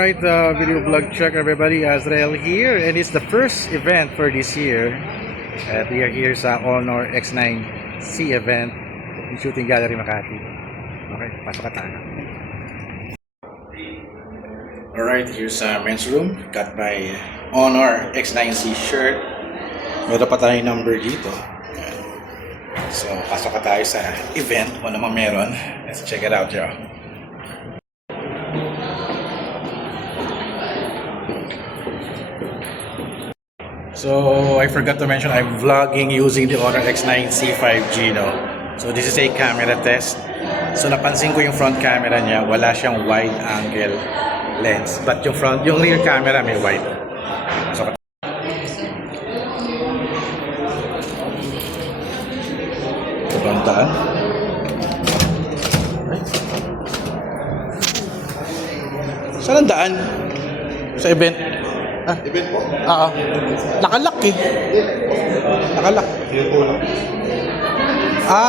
Alright, video vlog check everybody. Azrael here, and it's the first event for this year. We are here sa Honor X9C event in Shooting Gallery Makati. Okay, pasok ka tayo. Alright, here's men's room. Got my Honor X9C shirt. Meron pa tayong number dito. So, pasok ka tayo sa event kung naman meron. Let's check it out, y'all. So, I forgot to mention, I'm vlogging using the Honor X9C 5G, no? So, this is a camera test. So, napansin ko yung front camera niya, wala siyang wide angle lens. But yung rear camera may wide. So, ang daan. Saan ang daan? Sa event? Event po? Oo. Nakalak eh. Nakalak.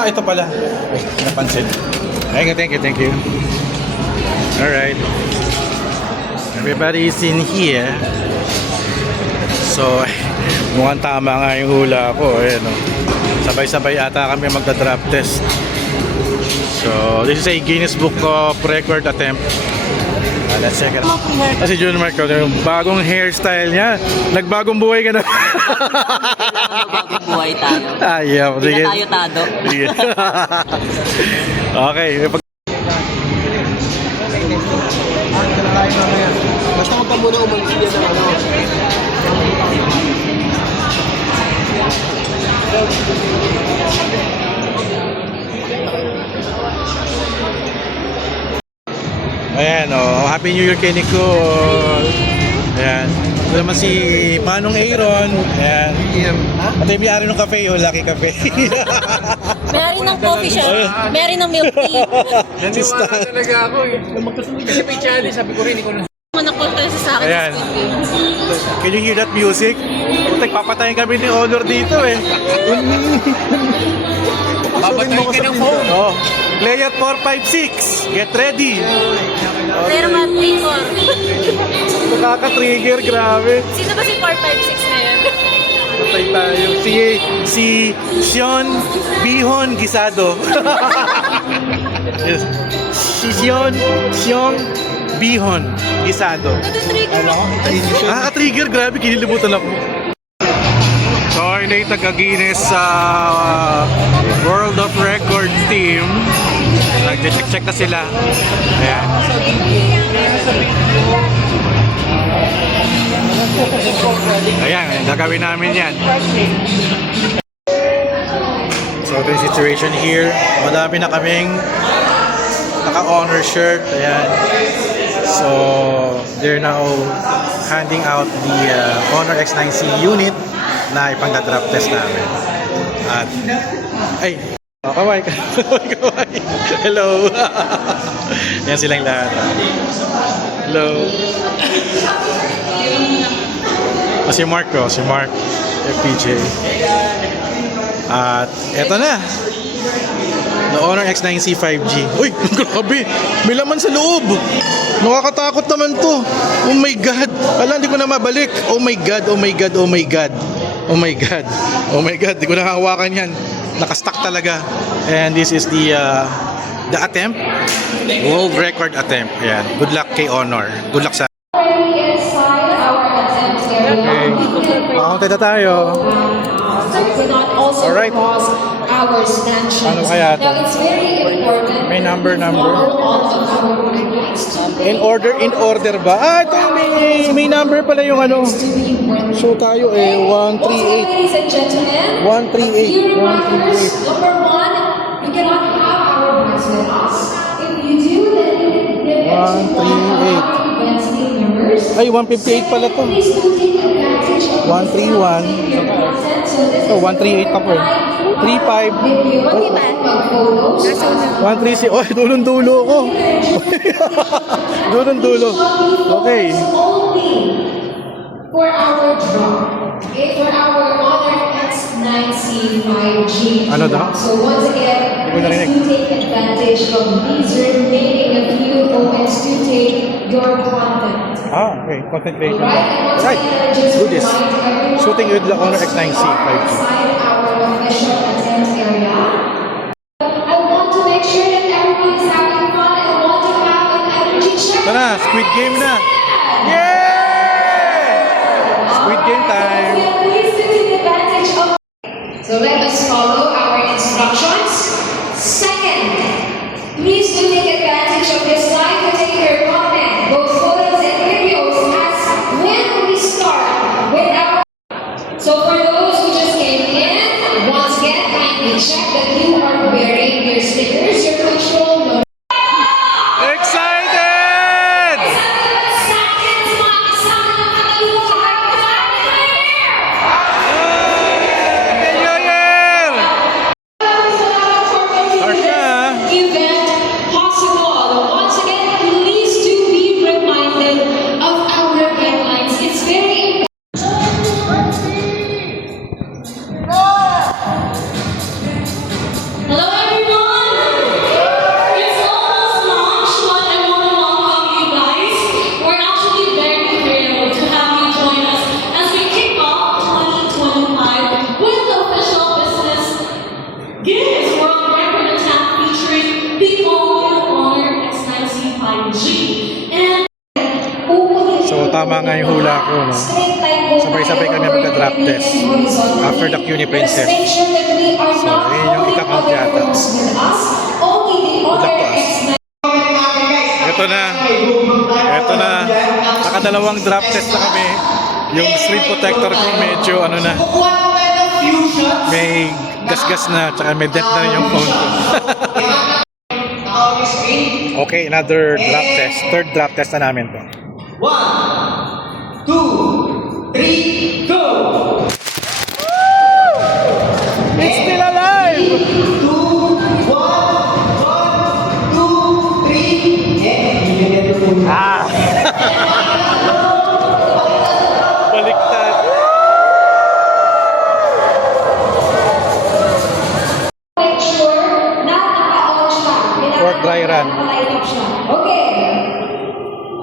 Ito pala. Ay, napansin. Thank you. Alright. Everybody is in here. So, mukhang tama nga yung hula ko. Ayan, no? Sabay-sabay ata kami magda-drop test. So, this is a Guinness Book of Record attempt. Let's check it out. Kasi Jun Marco, yung bagong hairstyle niya. Nagbagong buhay ka na. Bagong buhay tayo. Ayaw. Hindi na tayo tado. Okay. Basta huwag ka muna umalis niya ng ano. Ayan, Happy New Year kay Nicole. Ayan. Ito naman si Manong Aaron. Ayan. At yung may-ari ng cafe, Lucky Cafe. May-ari ng coffee shop. May-ari ng milk tea. Naniwala talaga ako eh. Kasi may challenge, sabi ko rin, ikaw na. Manakulta sa akin. Ayan. Can you hear that music? Nagpapatayin kami ni Honor dito eh. Babatayin ka ng phone. Oh. Player 456, get ready. Pero mag-3-4. Nakaka-trigger, grabe. Sino ba si 456 ngayon? Patay tayo. Si Sean Bihon Gisado. Yes. Si Sean Bihon Gisado. Trigger, grabe, kinilibutan ako. So, yun ay taga-Guinness sa World of Record team. Nag-check na sila. Ayan. Ayan, gagawin namin yan. So, ito yung situation here. Madami na kaming naka-honor shirt. Ayan. So, they're now handing out the Honor X9C unit na ipang-drop test namin. At, ay, kaway. Hello. Yan silang lahat. Hello. Si Mark, FPJ. At, eto na. The Honor X9C 5G. Uy, grabe. May laman sa loob. Nakakatakot naman to. Oh my God. Hindi ko na mabalik. Oh my God. Di ko nakahawakan yan. Nakastuck talaga. And this is the attempt. World record attempt. Ayan. Good luck kay Honor. Good luck sa... Okay. Pakauntay na tayo. Alright. Ano kaya ito? May number. In order ba? Ito may number pala yung ano. So tayo 138. 138. Number one, you cannot have our brands with us. If you do, then the 138. Ay, 158 pala to. 131. Oh, 138 pa po. 35. 136. Oh, dulong-dulo ko. Dulong-dulo. Okay. For our draw. Okay, for our Honor X9C 5G. Ano daw? So once again, please do take advantage of these remaining a few moments to take your content. Ah, okay. Content creation. Right. Do this. Shooting with the Honor X9C 5G. Outside our official attend area. I want to make sure that everyone is having fun. I want to have an energy check. Ito na, Squid Game na. Yeah! Squid Game time. Please take advantage of. So let us follow our instructions. Second, please do take advantage of this time to take your content, both photos and videos, as when we start with our. So for those who just came in, once again, kindly check that you are wearing your stickers, your control notes. Excited! Happy New Year! Start na. Event possible. Once again, please do be reminded of our guidelines. It's very Hello everyone! It's almost launch, but I want to welcome you guys. We're actually very thrilled to have you join us as we kick off 2025 with the official business Guinness World Record attempt featuring the all-new Honor X9C 5G. And So tama nga yung hula ko, no? Sabay-sabay kami magka-drop test after the CUNY Princess. So, yun yung ika-count yata. Good luck to us. Ito na. Ito na. Nakadalawang drop test na kami. Yung screen protector ko medyo ano na. May gas-gas na. Tsaka may dent na rin yung phone ko. Okay, another drop test. Third drop test na namin to. 1, 2, 3, go! It's still alive! 2, 1, 1, 2, 3, and Ah! Baliktad. Make sure na naka-on siya. For dry run. Naka-light up siya. Okay.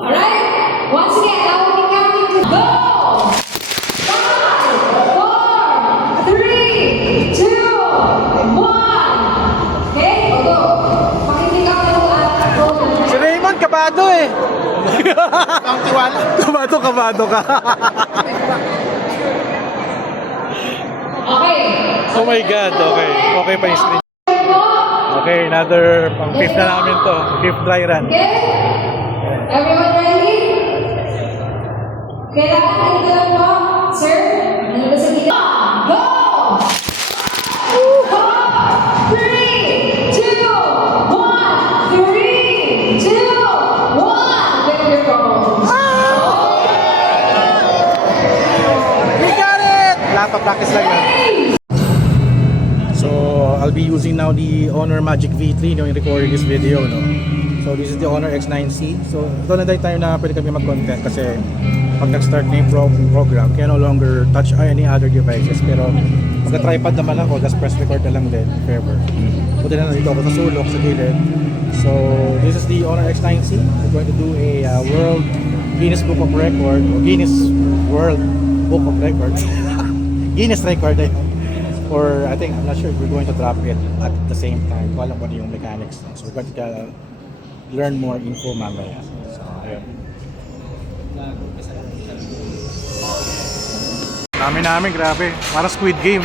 Alright. Once again, I will be counting to go. 5, 4, 3, 2, 1. Okay, go. Pakinig ako ng go. Si Raymond, kabado eh. Ang tiwala. Kabado ka. Okay. Oh my God, okay. Okay pa yung screen. Okay, another pang fifth na namin to. Fifth dry run. Okay? Everyone ready? Kailangan ito lang po, sir. Ano ba sa gitna? Go! 4, 3, 2, 1, 3, 2, 1. Lift your phones. We got it! Laptop practice lang yan. So, I'll be using now the Honor Magic V3 yung recording this video, no? So, this is the Honor X9C. So, ito na dahil tayo na pwede kami mag-content kasi pag nag-start na yung program, kaya no longer touch any other devices. Pero, magka-tripod naman ako, just press record na lang din, if ever. Puti na dito ako sa sulok, sa gilid. So, this is the Honor X9C. We're going to do a World Guinness Book of Record, o Guinness World Book of Records. Guinness record eh. Or I think, I'm not sure if we're going to drop it at the same time. Kung alam ko yung mechanics. So we're going to learn more info mamaya. So, ayun. Namin, grabe. Para Squid Game.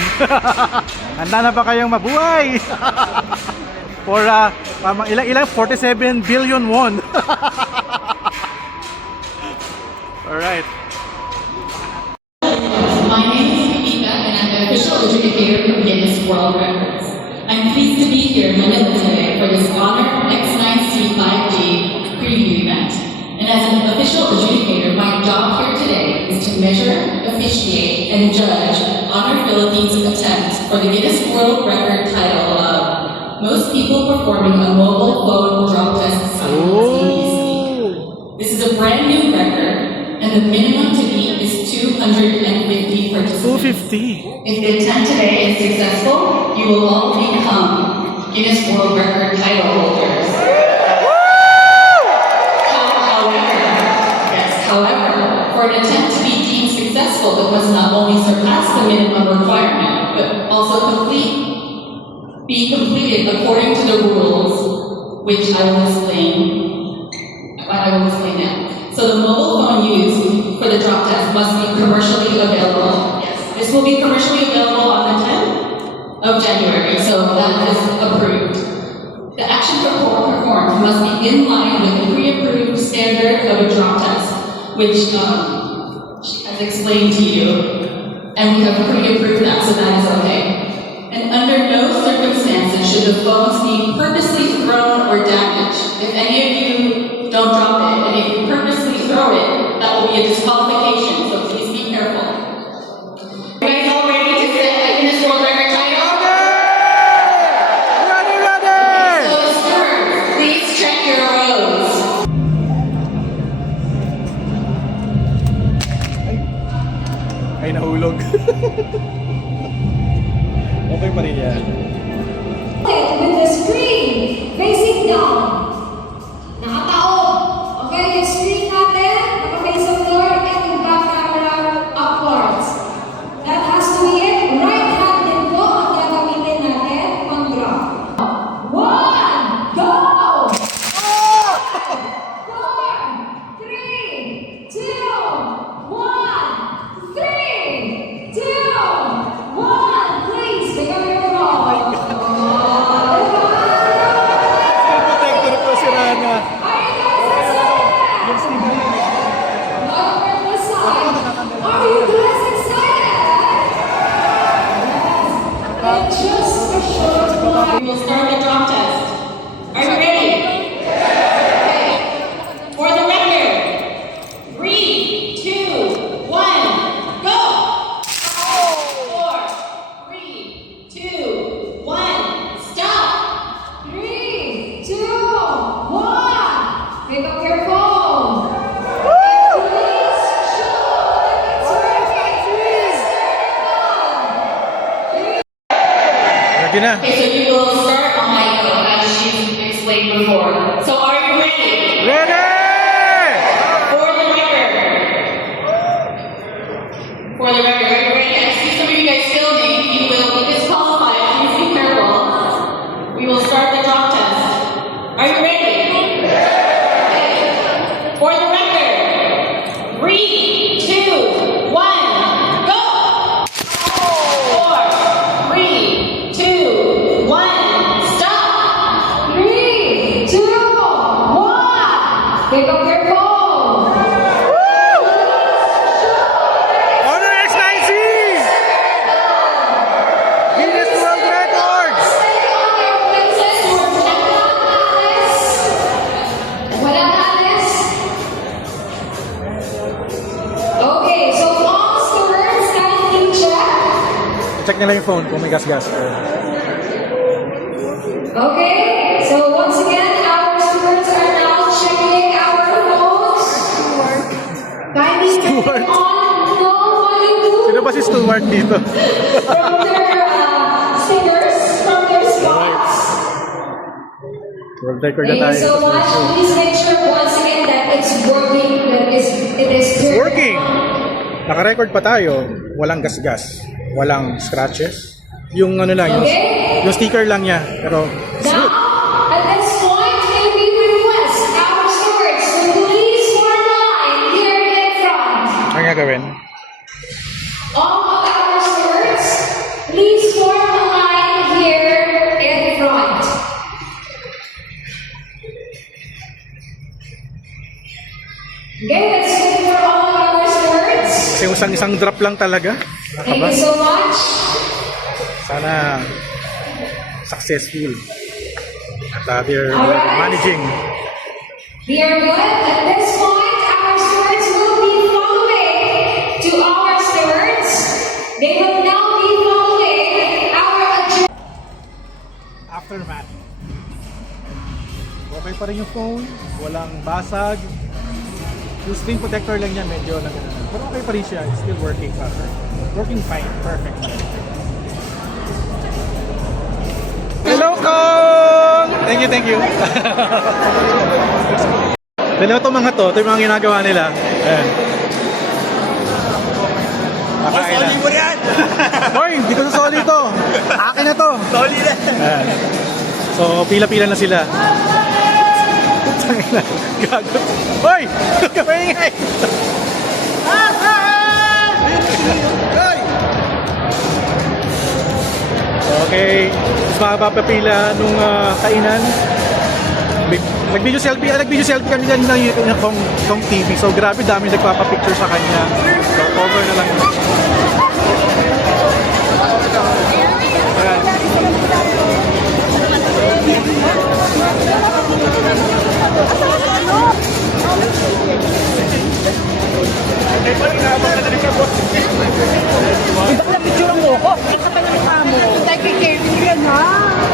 Handa na ba kayong mabuhay? For, ilang 47 billion won. Alright. my name is Pipita and I'm the official adjudicator for Guinness World Records. I'm pleased to be here in Manila today for this Honor X9C 5G preview event. And as an official adjudicator, my job here today is to measure, officiate, and judge Honor Philippines' attempt for the Guinness World Record title of most people performing a mobile phone drop test simultaneously. This is a brand new record, and the minimum to beat is 250 participants. 250. If the attempt today is successful, you will all become Guinness World Record title holders. However, for an attempt to be deemed successful, it must not only surpass the minimum requirement, but also be completed according to the rules, which I will explain now. So the mobile phone used for the drop test must be commercially available. Yes, this will be commercially available on the 10th of January, so that is approved. The action performed must be in line with the pre-approved standard of a drop test, which she has explained to you, and we have pre-approved that, so that is okay. And under no circumstances should the phones be purposely thrown or damaged. If any of you don't drop it, and if you purposely throw it, that will be a disqualification, so please be careful. You guys all ready to set a Guinness World Record title? So the stewards, please check your rows. Ay, nahulog. Okay pa rin yan. With the screen facing down. Nakatao. Okay, yung screen natin, naka-face upward and yung back camera upwards. That has to be it. Right hand din po ang gagamitin natin pang drop. 1, go! 4, 3, 2, 1, 3, 2, 1. Please, pick up your phone. Protector ko si Rana. Are you guys excited? Yung sticker yun. Over this side. Are you guys excited? Yes. In just a short while. We will start the drop test. Are you ready? Okay. For the record, 3, 2, 1, go! 4, 3, 2, 1, stop! 3, 2, 1. Pick up your phone. Please show that it's working. Ready na. Okay, so you will start on my go as she explained before. So are you ready? Ready! For the record. For the record, are you ready? I see some of you guys filming. You will be disqualified. Please be careful. We will start the drop test. Are you ready? Okay. For the record. 3, 2, 1, go! 4, 3, 2, 1, stop! 3, 2, 1. Pick up your phone. Honor X9C! Guinness World Records! Stay on your places. Walang alis. Okay, so all stewards kindly check. Check nila yung phone kung may gas-gas. Okay, so once again, our stewards are now checking our phones. Kindly turn Steward. on no volume Sino ba si Stuart dito? from their stickers, from their spots. World record na Thank tayo. you so much. Please make sure once again that it's working, that it is turned Working! on. Naka-record pa tayo. Walang gas-gas. Walang scratches. Yung ano lang, Okay. yung sticker lang niya. Pero, Now, at this point, may we request our stewards to please form a line here in front. ano nga gawin? All of our stewards, please form a line here in front. Okay, let's wait for all of our stewards. Kasi isang drop lang talaga. Thank you so much. Sana successful. At they're Alright. managing. We are good. At this point, our stewards will be following to our stewards. They will now be following our agenda. Aftermath. Okay pa rin yung phone. Walang basag. Yung screen protector lang niya medyo na ganun. Pero okay pa rin siya. It's still working. Working fine. Perfect. Hello, Kong! Thank you, thank you. Dalawa to mga to. Ito yung mga ginagawa nila. Ayan. Kakain na. Mo yan! Hoy, dito sa Soli to. Akin na to. Soli na. Ayan. So, pila-pila na sila. Tangina, gago. Hoy! Huwag ka maingay! Okay, mas mapapapila nung kainan. Nag-video selfie kami kanina ng Kong TV. So grabe dami nagpapapicture sa kanya. So cover na lang. Ayan.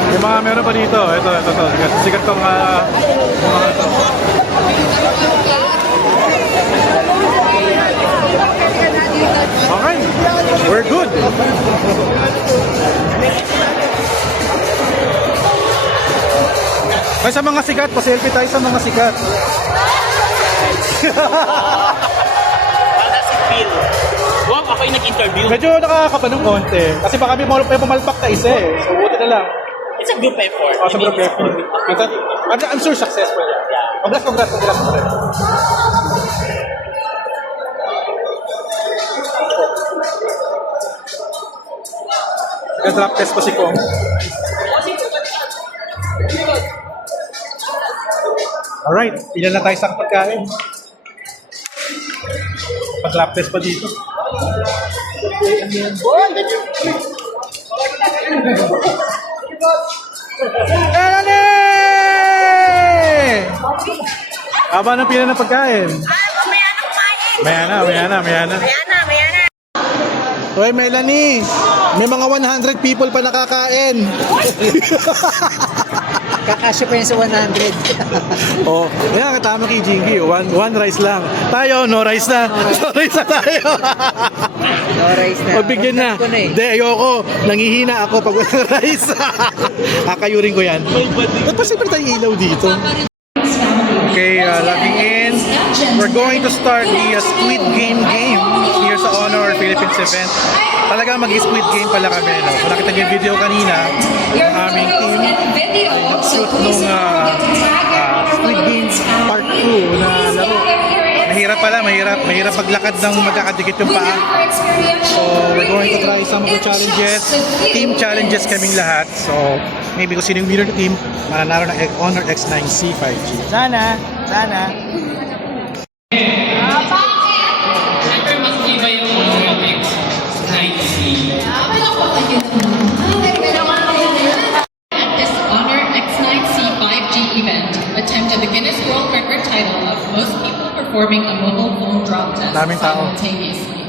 Yung mga meron pa dito. Ito. Sikat tong mga ito. Okay. We're good. Ay, sa mga sikat, pa-selfie tayo sa mga sikat. Wow, ako yung nag-interview. Medyo nakakakaba ng konti. Kasi baka may pumalpak na isa eh. So, buti na lang. It's a group effort. Sa group effort. I'm sure successful yan. Congrats. Nag-drop test pa si Kong. Alright, ilan na tayo sa pagkain. Pag-drop test pa dito. Elani! Haba ng pila ng pagkain. Maya na. Hoy, Melanie! May mga 100 people pa nakakain. Kakasya pa yun sa 100. Oh, yan tama kay Jingy. One rice lang. Tayo, no rice na. No rice na tayo. No rice na. Pagbigyan na. Ko eh. Hindi, ayoko. Nangihina ako pag walang rice. Kakayurin ko yan. Ba't pa siyempre tayo ilaw dito? Okay, logging in. We're going to start the Squid Game here sa Honor Philippines event. Talaga mag-Squid Game pala kami. No? Kung nakita niyo yung video kanina, yung aming team nag-shoot nung Squid Game Part 2 na laro. Mahirap paglakad ng magkakadikit yung paa. So, we're going to try some of the challenges. Team challenges kaming lahat. So, maybe kung sino yung winner ng team, mananalo ng Honor X9C 5G. Sana. Siyempre, mas iba yung Olympics. Nice. At this Honor X9C 5G event, attempted the Guinness World Record title of most people performing a mobile phone drop test Daming tao. simultaneously.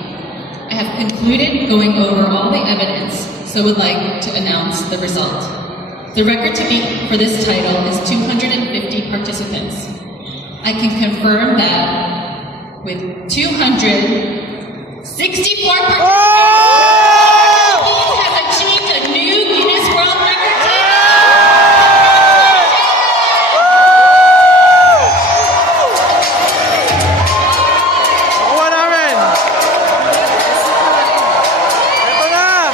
I have concluded going over all the evidence, so would like to announce the result. The record to beat for this title is 250 participants. I can confirm that with 264 participants, has achieved a new Guinness World Record title. Nakuha namin! Ito na!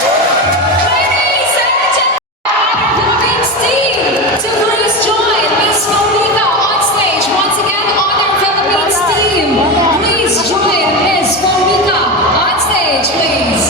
Ladies and gentlemen, Philippines team, to please join Miss Monica on stage. Once again, Honor Philippines team, please join Miss Monica on stage, please.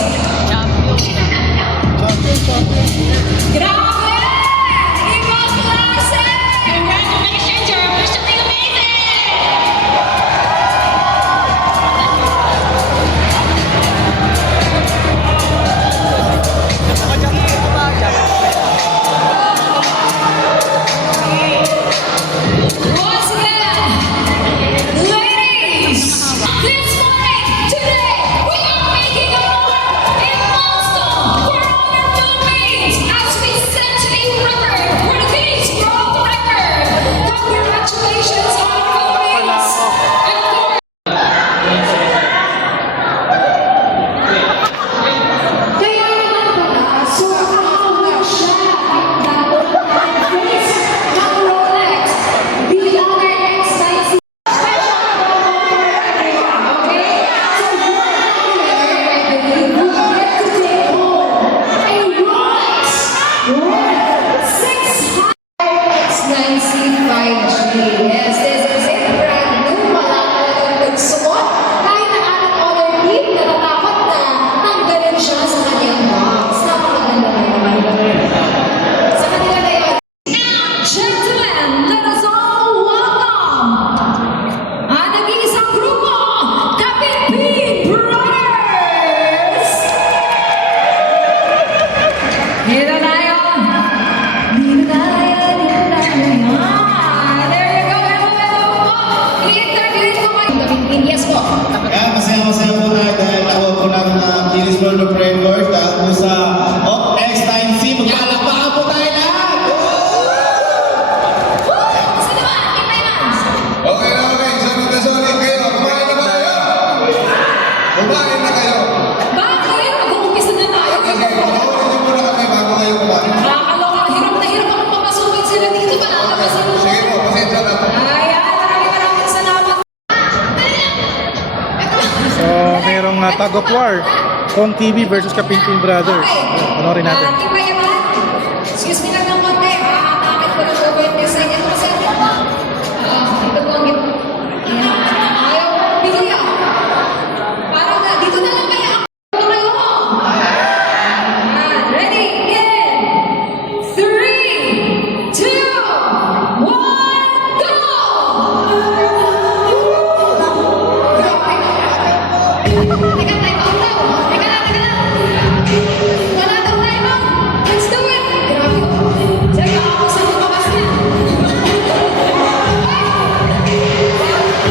Dito tayo. Dito tayo, dito tayo. There you go. I-introduce ko kayo. Yes po. Kaya masaya-masaya po tayo dahil tawag po natin ng Guinness World of Records dahil po sa X9C. Maglalakbakan po tayo lahat! Sino ba? Kimay Mans. Okay na, okay. Sorry kayo. Kumain na ba kayo? Kumain na kayo. Bakit? Mag-uumpisa na tayo. Okay, paulit niyo muna kami bago kayo kumain. Nakakaloka. Hirap na hirap akong papasukin sila dito. Palalabasin mo. Sige po, pasensya na po. Ayan, maraming salamat. So, merong tag of war. Kong TV versus Kapinpin Brothers. Panorin natin. Kimay naman. Excuse me lang ng konti. Nakakit ko lang over yung design. Ito kasi ito po ang gito. Ayaw, bigay ako. Parang na, dito na lang kaya ako. Ito kayo mo. Ayan, ready, in 3, 2, 1, go! Teka, time out daw. Teka lang. Wala daw time out. Let's do it. Grabe ko. Sige, ako sa lumabas niya.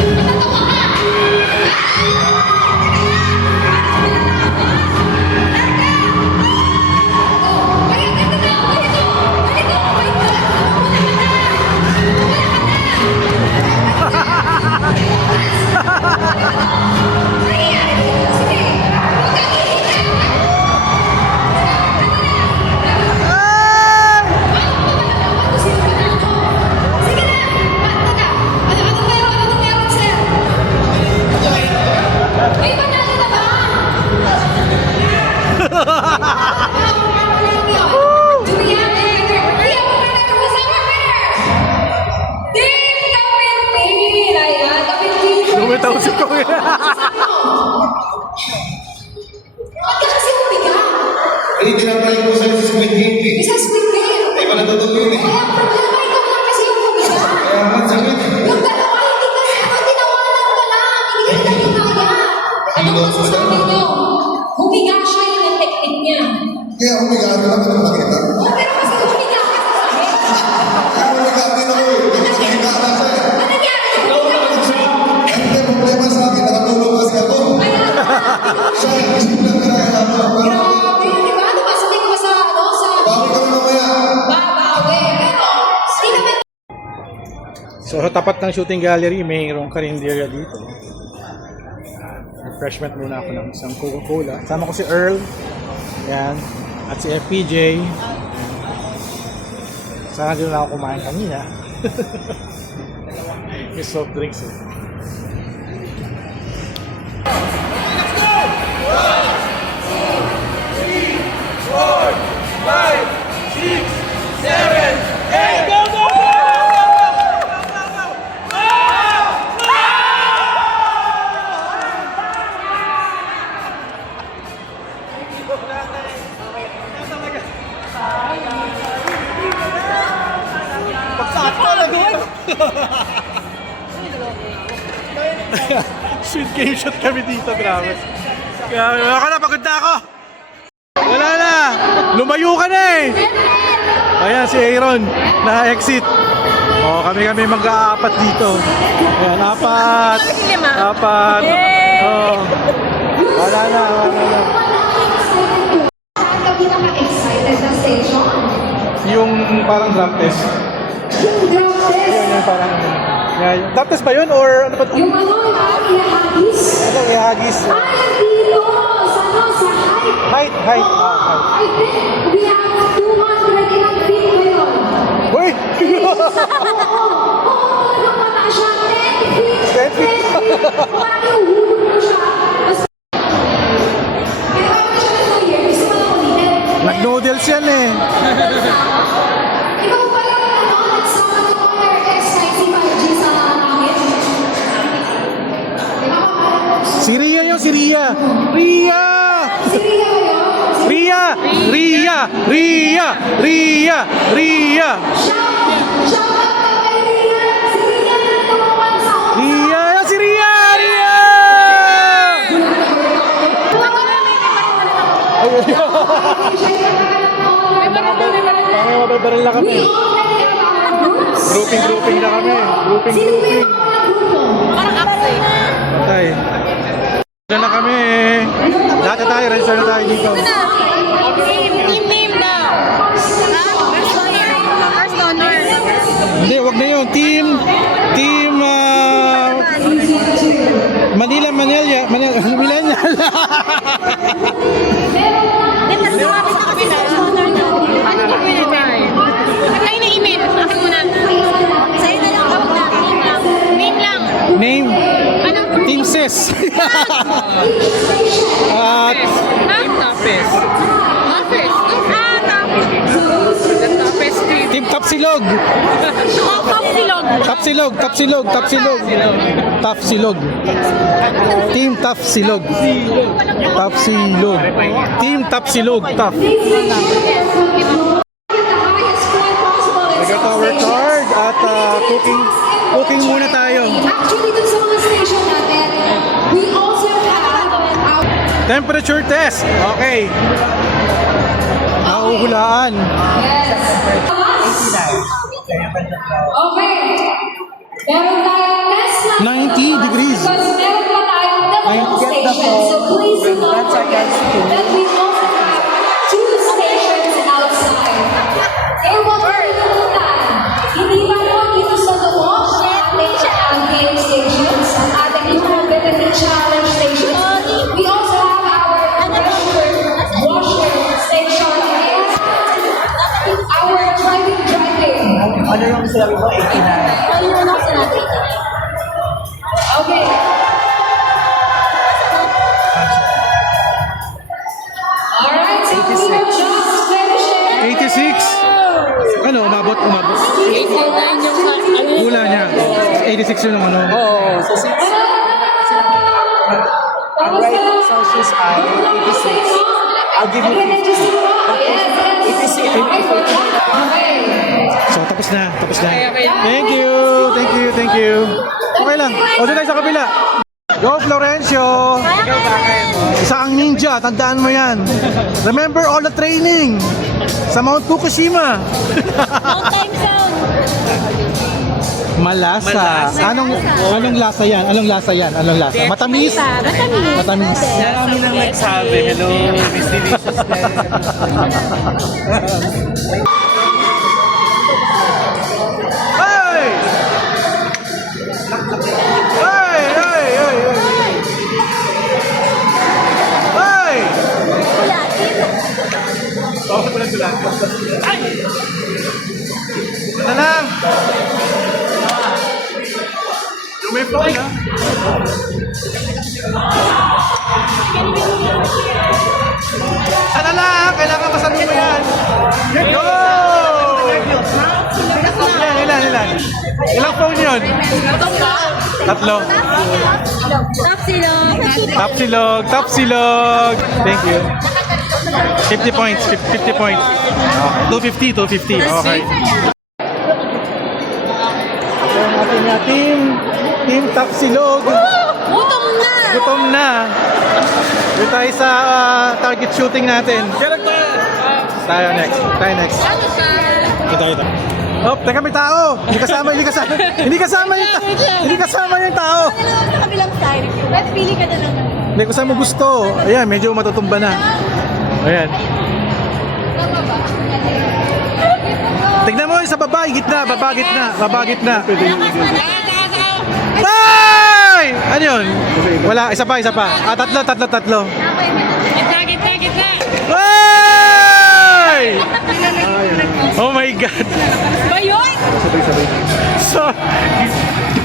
Matatawa ka. Ay, ganito na. Ganito. Wait ka lang. Lumitaw si Kuya. Ba't ka kasi umiga? Hindi tinatry ko sa Squid Game eh. Isa Squid Game. Ay, wala totoo yun eh. Kaya ang problema, ikaw lang kasi yung umiga. Kaya nga, sakit. Yung dalawa, hindi kasi ikaw tinawanan ka lang. Hindi ka nila kaya. Ano ba sasabi niyo? Humiga siya, yun ang technique niya. Kaya umigado lang ito makita. Oh, pero kasi humiga ka sa sakit. Kaya umigado din ako eh. Hindi ko nakita na siya eh. Ano nangyari? Humiga ka sa sakit. Ay, hindi, problema sa akin. Nakatulog kasi ako. Kaya, Siya, jeep lang kaya ako. Pero, grabe, di ba? Ano ba? Sabi ko ba sa, sa bawi kami mamaya. babawi? Pero, hindi naman So, sa tapat ng shooting gallery, mayroong karinderya dito. Refreshment muna ako ng isang Coca-Cola. Sama ko si Earl. Yan. At si FPJ. Sana din na ako kumain kanina. Yung soft drinks eh. Sweet game shot kami dito, grabe. Grabe, wala ka na, pagod na ako. Wala na, lumayo ka na eh. Ayan si Aaron, na-exit. O, kami mag-aapat dito. Ayan, apat. Apat. Oh. Wala na. saan ka pinaka-excited na station? Yung parang drop test. Yung drop test. Yung parang... Yan. Drop test ba yun? Or ano ba? Yung ano, yung ihagis. Ano, ihagis? Dito, sa height. Height. I think we have 200 ilang feet ngayon. Uy! Mataas siya, 10 feet. 10 feet. Parang iuhulog mo siya. Pero ako na siya ng New Year, gusto mo lang ulitin. Nag-noodles yan eh. Ikaw ba yung nagsama ng Honor X95G sa langit? Si Ria yun, si Ria. Ria! Si Ria ba yun? Ria! Shout out ka kay Ria! Si Ria na nagtulungan sa Honor. Ria! Si Ria! May Matagal na kami. We already have our groups. Grouping na kami. Sino po yung mga grupo? Patay. Register na kami. Lahat na tayo, register na tayo dito. Team name daw. First honor. Hindi, wag na yun. Team Manila. Tayo na email. Akin muna. Sa'yo na lang. Tawag na. Name lang. Name, Anong Team Sis. At Toughest. The toughest team. Team Tapsilog. Tapsilog. Tapsilog. Team Tapsilog. Team Tapsilog. Tap. With the highest score possible in Ito some our stations. card at cooking muna tayo. Actually, dun sa mga station natin, we also have our... Temperature test. Okay. Nauhulaan. Yes. Okay. Meron tayong test na 90 degrees. because meron pa tayong double station. So please do not forget that we also have 2 stations outside. Eh, wag mo kalimutan. Hindi lang dito sa loob ng ating game stations, ang ating Innovative Challenge stations. We also have our washer station and our driving. Ano yung sinabi mo? 89. Okay. Alright, so we were just finishing. 86. Ano, umabot. Hula niya. 86 yun ang ano. Oo, so ang right Celsius ay 86. I'll give you 50. So, tapos na. Thank you. Okay lang. O, doon tayo sa kabila. Go, Florencio! Isa kang ninja, tandaan mo yan. Remember all the training sa Mount Fukushima. Mount Time Zone. Malasa. Anong lasa yan? Matamis? Matamis. Marami nang nagsabi, hello, Miss Delicious. Hey! Ano lang? Lumipot na. Sana lang, kailangan masabi mo yan. Go! Ilan? Ilang phone yun? Tatlo. Tapsilog. Thank you. 50 points. 50 points. Okay. 250. Okay. Ito ang ating team Tapsilog. Gutom na. Dito tayo sa target shooting natin. Tayo next. Ito. Oh, teka, may tao. Hindi kasama yung tao. Sa kabilang side. Let's pili ka na naman. Hindi ko saan mo gusto. Ayan, medyo matutumba na. Ayan. Tignan mo yung sa baba, gitna. Ay! Ano yun? Wala, isa pa. Tatlo. Gitna. Ay! Oh my God! Ba yun? So,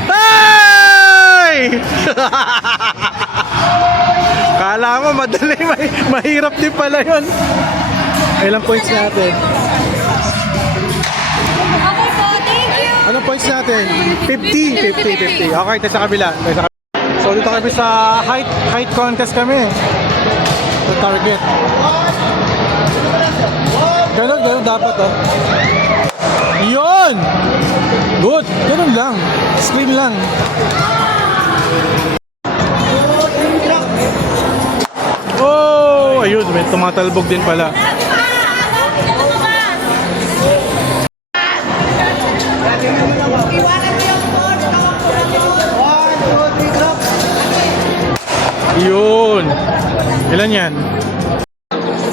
ay! Kala mo madali, mahirap din pala yun. Ilang points natin? Okay po, thank you. Anong points natin? 50. Okay, tayo sa kabila. So dito kami sa height contest kami. Sa target. Ganun dapat oh. Yun! Good! Ganun lang. Scream lang. Oh! Ayun, may tumatalbog din pala. Yun. Ilan yan?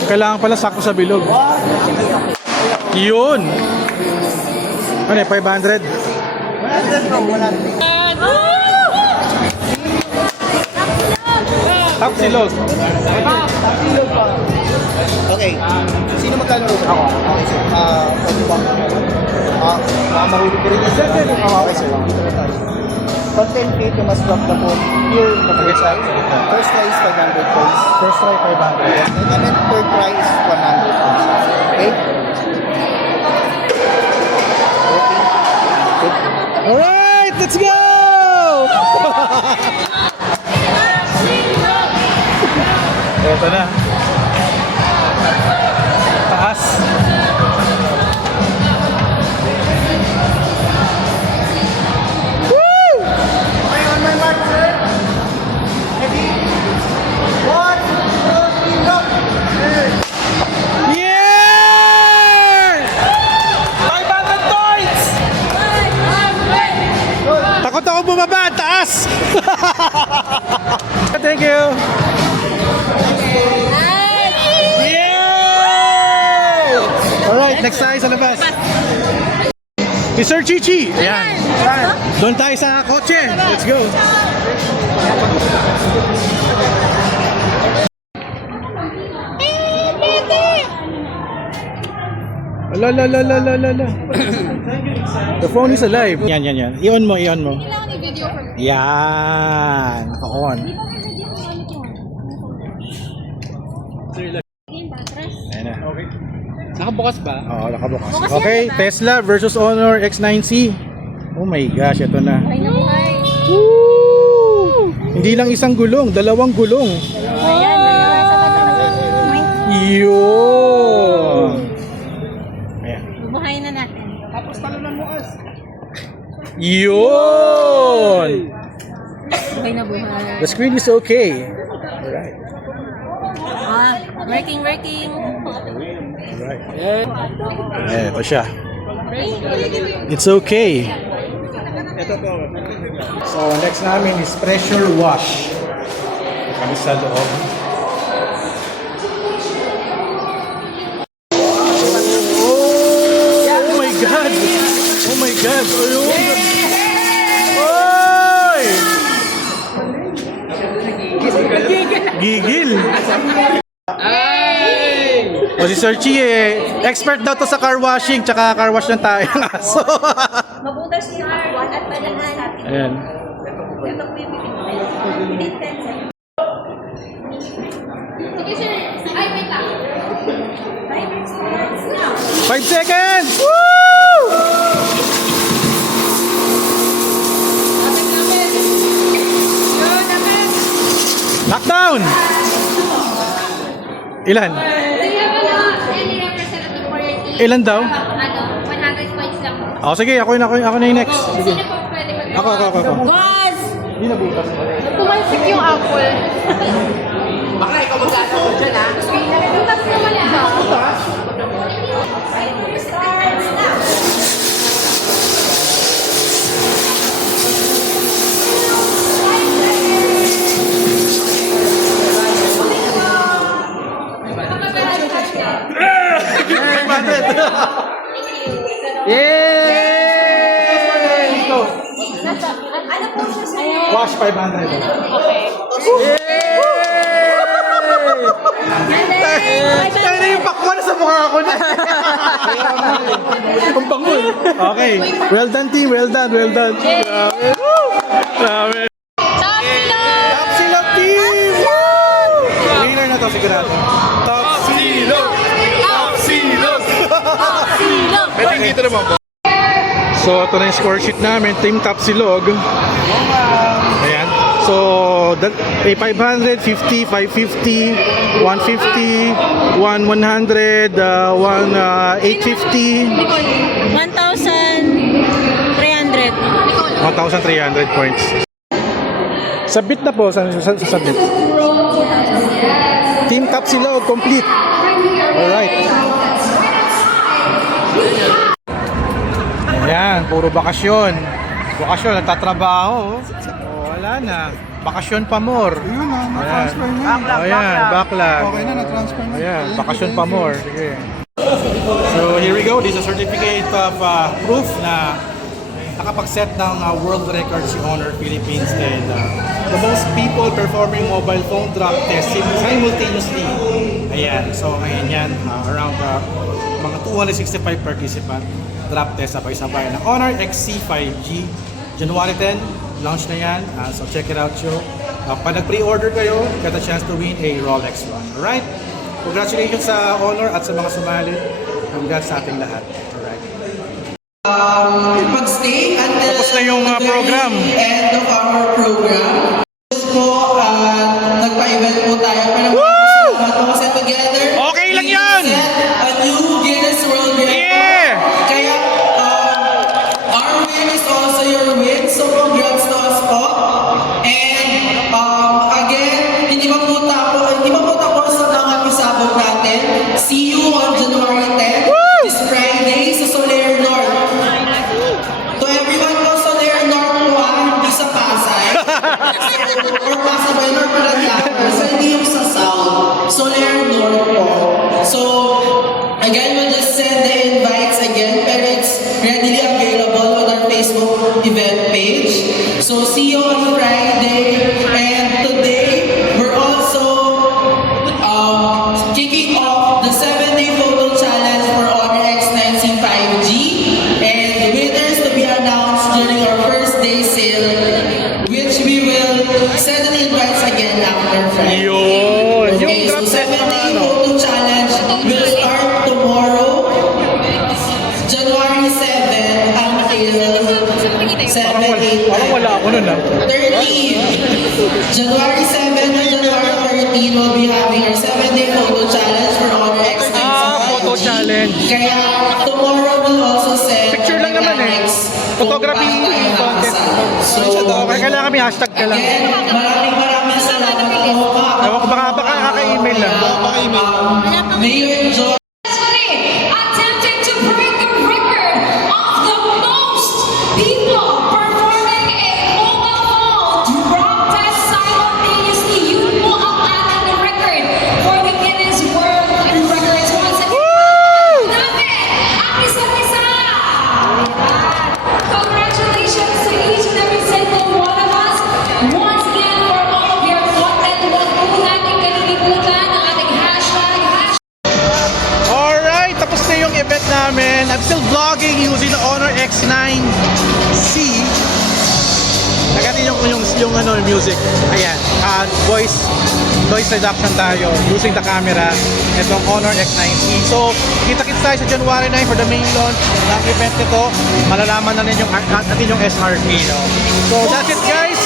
Kailangan pala sakto sa bilog. Yun. Ano eh, 500? Tapsilog. Okay. Sino magkano rin? Ako. Okay, sir. Pwede ba? Mahuli ko rin. Sir, sir. Okay, sir. Dito na tayo. Content feet, you must drop the phone here the first try. First try is 500 points. First try, 500. And then third try is 100 points. Okay? Alright, let's go! Ito na. Taas. Woo! On my mark, sir. Ready? 1, 2, 3, go! Yeah! 500 points! Takot ako bumaba, taas! Thank you! Yeah! Alright, next tayo sa labas. Mr. Chichi! Ayan. Doon tayo sa kotse. Let's go. La la la la la la la. The phone is alive. Yan, yan, yan. I-on mo, i-on mo. Kailangan i-video for me. Yan. Naka-on. Ayan na. Nakabukas ba? Oo, nakabukas. Bukas Okay, yan, diba? Tesla versus Honor X9C. Oh my gosh, ito na. Buhay na buhay. Woo! Hindi lang isang gulong, dalawang gulong. Ayan, Yun. Ayan. buhay na natin. Yun. Buhay na buhay. The screen is okay. Alright. Working. Alright. Ayan, ito siya. It's okay. So, next namin is pressure wash. Kami sa loob. Oh my God! Oh my God! Ayun! Oy! Gigil! O si Sir Chi expert daw to sa car washing, tsaka car wash ng tayo ng aso. Mabutas niya at palahan natin. Ayan. Ito po yung within 10 seconds. Sige, sir. Ay, wait lang. 5 seconds! Woo! Lockdown! Ilan? Any representative for your team? Ilan daw? 100 points lang. Oh, sige, ako na yung next. Sige. Sino po pwede mag- Ako. Guys! Hindi na butas. Tumalsik yung apple. Baka ikaw magkasakot dyan, ha? Butas naman ito. Yay! Ito. Ano po siya sa'yo? Wash 500. Okay. Tayo na yung pakwan sa mukha ko na. Ang bango. Okay. Well done, team. Well done. Grabe. Woo! Grabe. Top Silog team! Woo! Winner na to sigurado. Top Silog! Pwede dito naman po. So, ito na yung score sheet namin. Team Top Silog. Ayan. So, 500, 50, 550, 150, 100, 850. 1,300. 1,300 points. Submit na po sa submit. Team Top Silog complete. Alright. Ayan, puro bakasyon. Nagtatrabaho. Oh, wala na. Bakasyon pa more. Yun na, na-transfer na. Ayan, backlog. Okay na, na-transfer na. Ayan, bakasyon pa more. Sige. So here we go. This is a certificate of proof na nakapag-set ng world record si Honor Philippines and the most people performing mobile phone drop test simultaneously. Ayan, so ngayon yan, around mga 265 participant drop test sabay-sabay ng Honor XC 5G. January 10, launch na yan. So check it out, show. Pag nag-pre-order kayo, get a chance to win a Rolex one. Alright? Congratulations sa Honor at sa mga sumali. Congrats sa ating lahat. Alright. Mag-stay until Tapos na yung program. the end of our program. Po, nagpa-event po tayo para salamat po kasi together. Okay lang yan! we set a new Guinness World Record. Yeah! Kaya, our win is also your win. So, congrats to us po. And, again, hindi pa po tapos sa mga pisabog natin. See you on January 10, this Friday sa Soler North. To everyone po sa Soler North po, hindi sa Pasay. Or Pasay by North Paranaque. So, hindi yung sa South. Soler North po. So, again, we'll just send the invites again, pero it's readily available on our Facebook event page. So, see you on Friday. And today, we're also kicking off the 7-day photo challenge for Honor X9C 5G. And winners to be announced during our first day sale, which we will send the invites again after Friday. Yun! Yung Okay, so drop test 7-day ano? photo challenge will start tomorrow, January 7 until 7, 8, Parang wala ako nun 13. January 7 to January 13 we'll be having our 7-day photo challenge for Honor X9. Photo challenge. Kaya tomorrow we'll also send Picture lang naman eh. Photography contest. So, Okay, kailangan kami hashtag ka lang. again, maraming salamat po. Ewan ko baka kaka-email lang. May you enjoy. Successfully attempted to break the record of the most people performing a mobile phone drop test simultaneously. Yun po ang ating record for the Guinness World Records. Once again, natin ang isa't isa. Congratulations to each and every single one of us. Once again, for all of your content, huwag po natin kalilimutan ang ating hashtag. Alright, tapos na yung event namin. I'm still vlogging using the Honor X9C. Nagatin yung music. Ayan, voice reduction tayo using the camera. Itong Honor X9C. So, kita-kits tayo sa January 9 for the main launch ng event nito. Malalaman na natin yung SRP. No? So, that's it guys.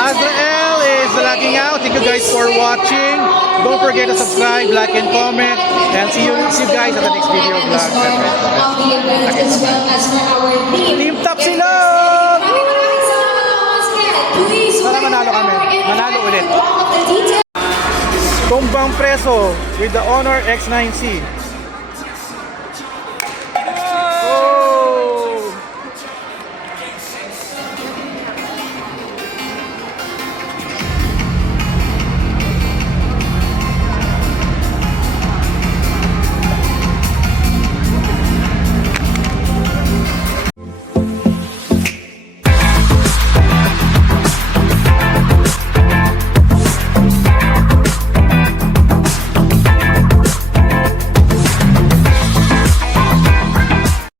Azrael is logging out. Thank you guys for watching. Don't forget to subscribe, like, and comment. And see you guys at the next video vlog. Of the event as well as for our team. Team Top Silog! Maraming salamat once again. Please Sana wear manalo kami. your Manalo ulit. all of the details. Tumbang preso with the Honor X9C.